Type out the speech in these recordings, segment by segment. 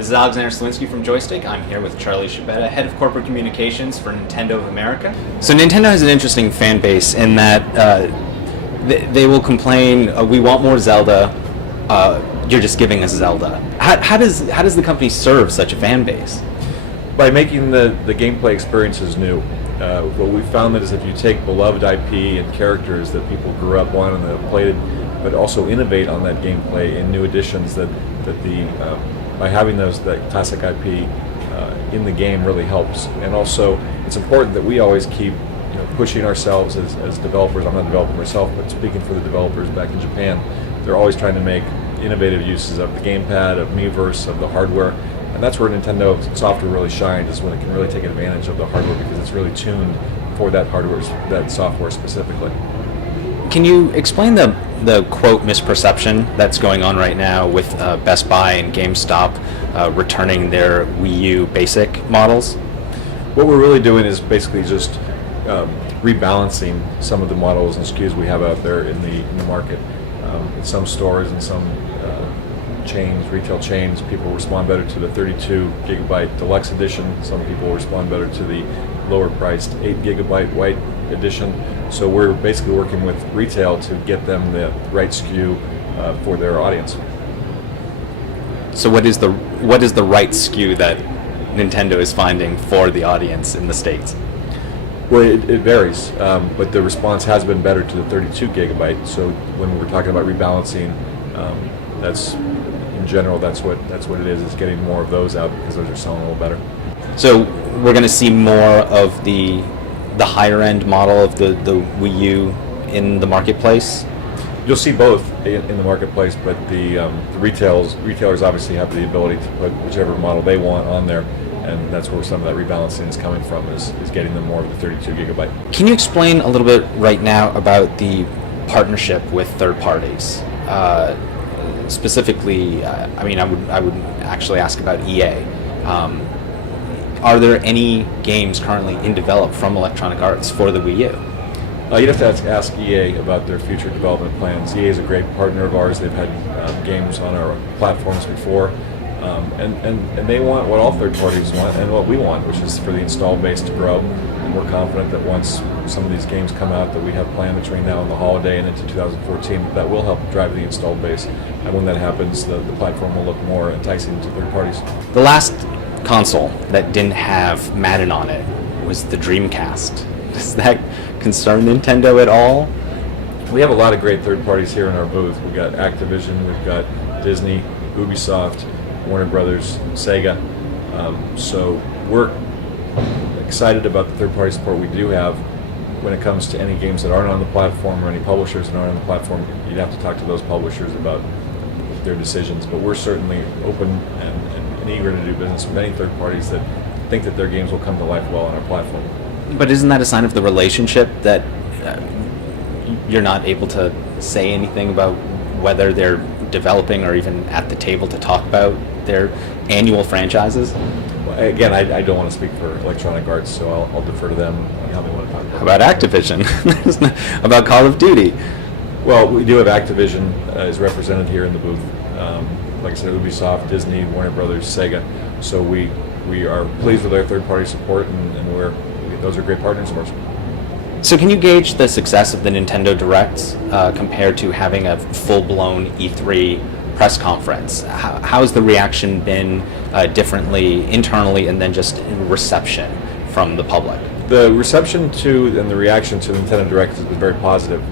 This is Alexander Slinsky from Joystick. I'm here with Charlie Scibetta, Head of Corporate Communications for Nintendo of America. So Nintendo has an interesting fan base in that they will complain, we want more Zelda, you're just giving us Zelda. How does the company serve such a fan base? By making the gameplay experiences new. What we found is if you take beloved IP and characters that people grew up on and that have played it, but also innovate on that gameplay in new additions by having that classic IP in the game really helps. And also, it's important that we always keep pushing ourselves as developers. I'm not a developer myself, but speaking for the developers back in Japan, they're always trying to make innovative uses of the gamepad, of Miiverse, of the hardware. And that's where Nintendo software really shines, is when it can really take advantage of the hardware because it's really tuned for that hardware, that software specifically. Can you explain the quote misperception that's going on right now with Best Buy and GameStop returning their Wii U basic models? What we're really doing is basically just rebalancing some of the models and SKUs we have out there in the market. In some stores and some retail chains, people respond better to the 32 gigabyte deluxe edition. Some people respond better to the lower priced 8 gigabyte white edition. So we're basically working with retail to get them the right SKU for their audience. So what is the right SKU that Nintendo is finding for the audience in the States? Well, it varies, but the response has been better to the 32 gigabyte. So when we're talking about rebalancing, that's in general that's what it is getting more of those out because those are selling a little better. So we're going to see more of the higher end model of the Wii U in the marketplace? You'll see both in the marketplace, but the retailers obviously have the ability to put whichever model they want on there, and that's where some of that rebalancing is coming from, is getting them more of the 32 gigabyte. Can you explain a little bit right now about the partnership with third parties? Specifically, I would actually ask about EA. Are there any games currently in develop from Electronic Arts for the Wii U? You'd have to ask EA about their future development plans. EA is a great partner of ours. They've had games on our platforms before, and they want what all third parties want and what we want, which is for the install base to grow. And we're confident that once some of these games come out that we have planned between now and the holiday and into 2014, that will help drive the installed base. And when that happens, the platform will look more enticing to third parties. The last console that didn't have Madden on it was the Dreamcast. Does that concern Nintendo at all? We have a lot of great third parties here in our booth. We've got Activision, we've got Disney, Ubisoft, Warner Brothers, Sega. So we're excited about the third party support we do have. When it comes to any games that aren't on the platform or any publishers that aren't on the platform, you'd have to talk to those publishers about their decisions. But we're certainly open and eager to do business with any third parties that think that their games will come to life well on our platform. But isn't that a sign of the relationship that you're not able to say anything about whether they're developing or even at the table to talk about their annual franchises? Well, again, I don't want to speak for Electronic Arts, so I'll defer to them on how they want to talk about it. How about Activision? About Call of Duty? Well, we do have Activision is represented here in the booth. Like I said, Ubisoft, Disney, Warner Brothers, Sega. So we are pleased with our third-party support, and those are great partners of ours. So can you gauge the success of the Nintendo Directs compared to having a full-blown E3 press conference? How's the reaction been differently internally and then just in reception from the public? The reception to and the reaction to the Nintendo Direct has been very positive.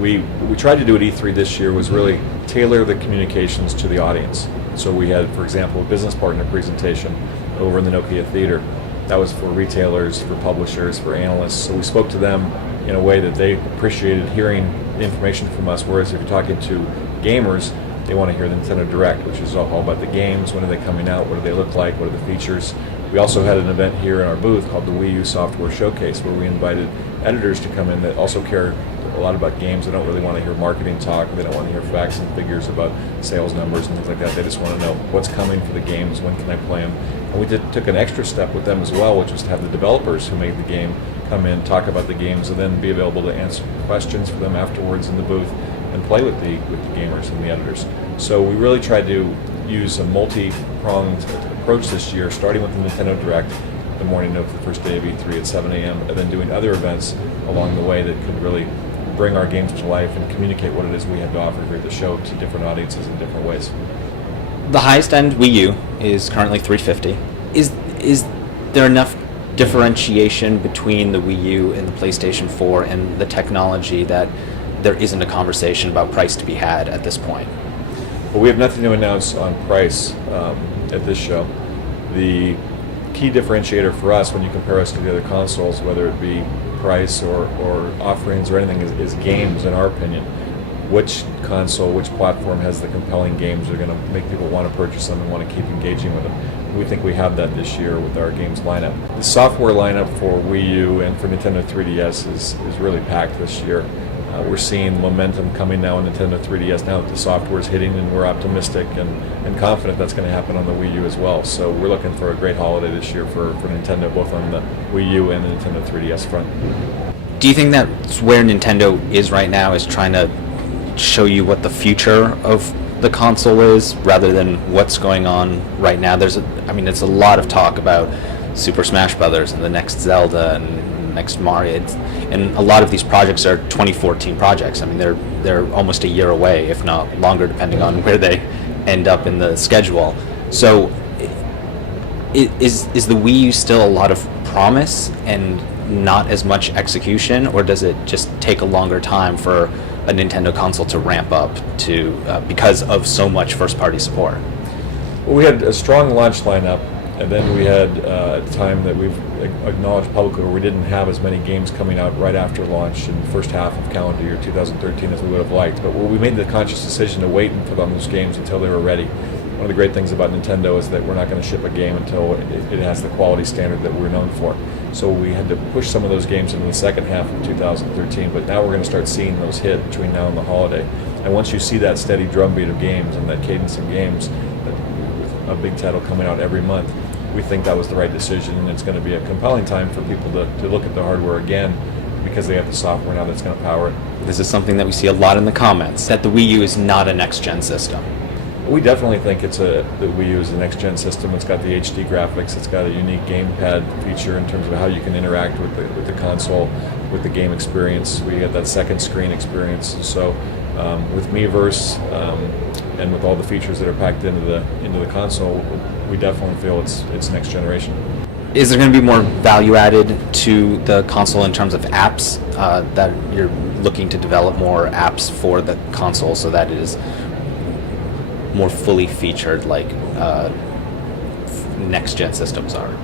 We tried to do at E3 this year was really tailor the communications to the audience. So we had, for example, a business partner presentation over in the Nokia Theater. That was for retailers, for publishers, for analysts. So we spoke to them in a way that they appreciated hearing the information from us, whereas if you're talking to gamers, they want to hear the Nintendo Direct, which is all about the games, when are they coming out, what do they look like, what are the features. We also had an event here in our booth called the Wii U Software Showcase, where we invited editors to come in that also care a lot about games. They don't really want to hear marketing talk. They don't want to hear facts and figures about sales numbers and things like that. They just want to know what's coming for the games, when can I play them. And we took an extra step with them as well, which was to have the developers who made the game come in, talk about the games, and then be available to answer questions for them afterwards in the booth and play with the gamers and the editors. So we really tried to use a multi-pronged approach this year, starting with the Nintendo Direct, the morning of the first day of E3 at 7 a.m., and then doing other events along the way that could really bring our games to life and communicate what it is we have to offer here at the show to different audiences in different ways. The highest end Wii U is currently $350. Is there enough differentiation between the Wii U and the PlayStation 4 and the technology that there isn't a conversation about price to be had at this point? Well, we have nothing to announce on price at this show. The key differentiator for us when you compare us to the other consoles, whether it be price or offerings or anything, is games, in our opinion. Which console, which platform has the compelling games that are going to make people want to purchase them and want to keep engaging with them. We think we have that this year with our games lineup. The software lineup for Wii U and for Nintendo 3DS is really packed this year. We're seeing momentum coming now on Nintendo 3DS now that the software is hitting, and we're optimistic and confident that's going to happen on the Wii U as well. So we're looking for a great holiday this year for Nintendo, both on the Wii U and the Nintendo 3DS front. Do you think that's where Nintendo is right now, is trying to show you what the future of the console is rather than what's going on right now? There's a lot of talk about Super Smash Brothers and the next Zelda and next Mario, and a lot of these projects are 2014 projects. I mean, they're almost a year away, if not longer, depending on where they end up in the schedule. So is the Wii U still a lot of promise and not as much execution, or does it just take a longer time for a Nintendo console to ramp up to because of so much first-party support? Well, we had a strong launch lineup, and then we had a time that we've acknowledged publicly where we didn't have as many games coming out right after launch in the first half of calendar year 2013 as we would have liked. But we made the conscious decision to wait and put on those games until they were ready. One of the great things about Nintendo is that we're not going to ship a game until it has the quality standard that we're known for. So we had to push some of those games into the second half of 2013, but now we're going to start seeing those hit between now and the holiday. And once you see that steady drumbeat of games and that cadence of games, with a big title coming out every month, we think that was the right decision, and it's going to be a compelling time for people to look at the hardware again, because they have the software now that's going to power it. This is something that we see a lot in the comments, that the Wii U is not a next-gen system. We definitely think the Wii U is a next-gen system. It's got the HD graphics. It's got a unique gamepad feature in terms of how you can interact with the console, with the game experience. We get that second screen experience. So with Miiverse and with all the features that are packed into the console, we definitely feel it's next generation. Is there going to be more value added to the console in terms of apps, that you're looking to develop more apps for the console so that it is more fully featured like next-gen systems are?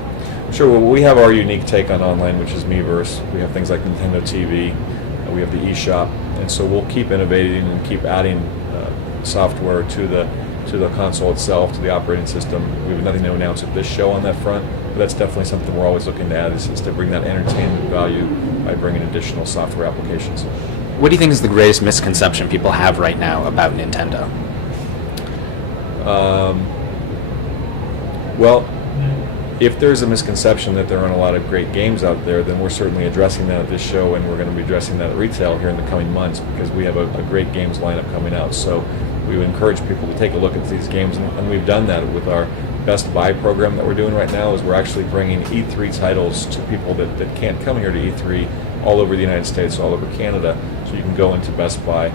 Sure. Well, we have our unique take on online, which is Miiverse. We have things like Nintendo TV. We have the eShop, and so we'll keep innovating and keep adding software to the console itself, to the operating system. We have nothing to announce at this show on that front, but that's definitely something we're always looking to add, is to bring that entertainment value by bringing additional software applications. What do you think is the greatest misconception people have right now about Nintendo? Well, if there's a misconception that there aren't a lot of great games out there, then we're certainly addressing that at this show, and we're going to be addressing that at retail here in the coming months, because we have a great games lineup coming out. So we would encourage people to take a look at these games, and we've done that with our Best Buy program that we're doing right now. Is we're actually bringing E3 titles to people that can't come here to E3 all over the United States, all over Canada. So you can go into Best Buy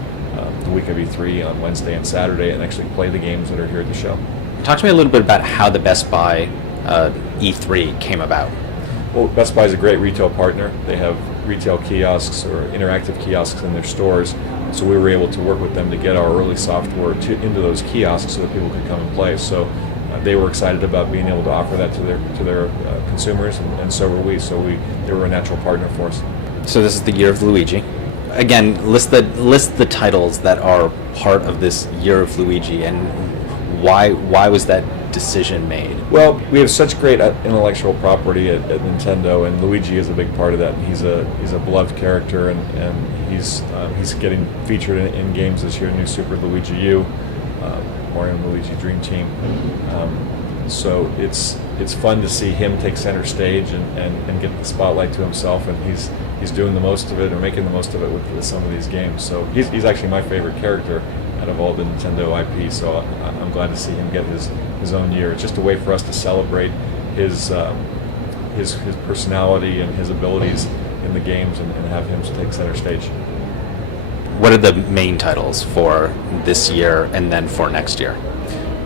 the week of E3 on Wednesday and Saturday and actually play the games that are here at the show. Talk to me a little bit about how the Best Buy E3 came about. Well, Best Buy is a great retail partner. They have retail kiosks or interactive kiosks in their stores. So we were able to work with them to get our early software into those kiosks so that people could come and play. So they were excited about being able to offer that to their consumers, and so were we. So they were a natural partner for us. So this is the year of Luigi. Again, list the titles that are part of this year of Luigi, and why was that decision made? Well, we have such great intellectual property at Nintendo, and Luigi is a big part of that. He's a beloved character, and he's getting featured in games this year. New Super Luigi U, Mario and Luigi Dream Team. So it's fun to see him take center stage and get the spotlight to himself, and he's doing the most of it, or making the most of it with some of these games. So he's actually my favorite character out of all the Nintendo IP. So I'm glad to see him get his own year. It's just a way for us to celebrate his personality and his abilities in the games, and have him take center stage. What are the main titles for this year and then for next year?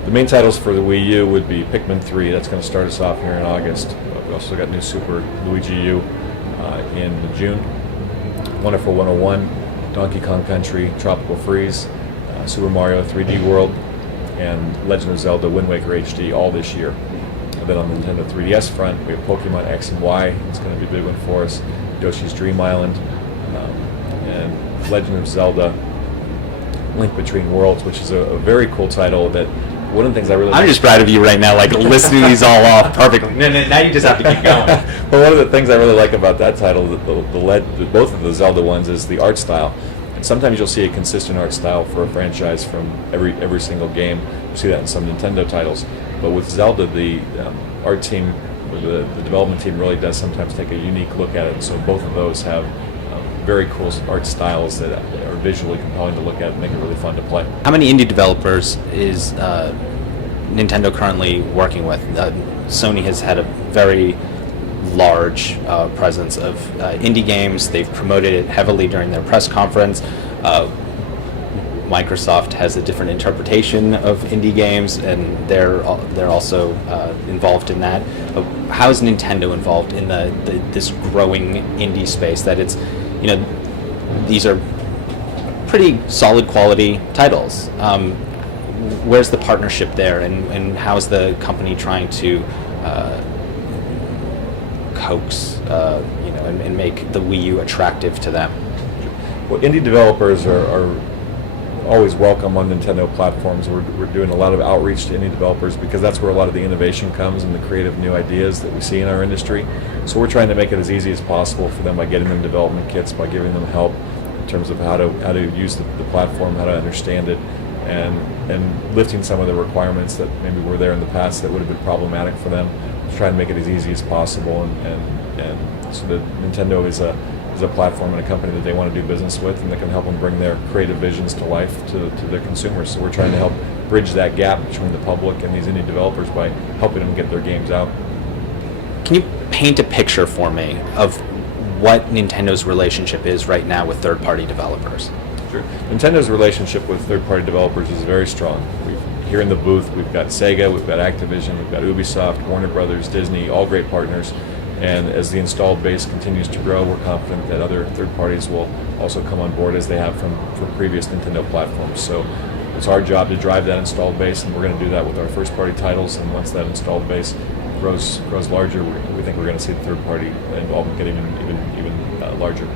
The main titles for the Wii U would be Pikmin 3. That's going to start us off here in August. We also got new Super Luigi U in June. Wonderful 101, Donkey Kong Country, Tropical Freeze, Super Mario 3D World, and Legend of Zelda Wind Waker HD all this year. And then on the Nintendo 3DS front, we have Pokemon X and Y. It's going to be a big one for us. Yoshi's Dream Island, and Legend of Zelda Link Between Worlds, which is a very cool title that one of the things I really I'm just proud of you right now, like listening these all off perfectly. No, now you just have to keep going. Well, one of the things I really like about that title, both of the Zelda ones, is the art style. And sometimes you'll see a consistent art style for a franchise from every single game. You see that in some Nintendo titles. But with Zelda, the art team, the development team really does sometimes take a unique look at it. And so both of those have very cool art styles that are visually compelling to look at and make it really fun to play. How many indie developers is Nintendo currently working with? Sony has had a very large presence of indie games. They've promoted it heavily during their press conference. Microsoft has a different interpretation of indie games, and they're also involved in that. How is Nintendo involved in this growing indie space? That it's, these are pretty solid quality titles. Where's the partnership there, and how is the company trying to coax, and make the Wii U attractive to them? Well, indie developers are always welcome on Nintendo platforms. We're doing a lot of outreach to indie developers because that's where a lot of the innovation comes and the creative new ideas that we see in our industry. So we're trying to make it as easy as possible for them by getting them development kits, by giving them help in terms of how to use the platform, how to understand it, and lifting some of the requirements that maybe were there in the past that would have been problematic for them. Try and make it as easy as possible, and so that Nintendo is a platform and a company that they want to do business with, and that can help them bring their creative visions to life to their consumers. So we're trying to help bridge that gap between the public and these indie developers by helping them get their games out. Can you paint a picture for me of what Nintendo's relationship is right now with third-party developers? Sure. Nintendo's relationship with third-party developers is very strong. Here in the booth, we've got Sega, we've got Activision, we've got Ubisoft, Warner Brothers, Disney, all great partners. And as the installed base continues to grow, we're confident that other third parties will also come on board as they have from previous Nintendo platforms. So it's our job to drive that installed base, and we're going to do that with our first party titles. And once that installed base grows larger, we think we're going to see the third party involvement get even larger.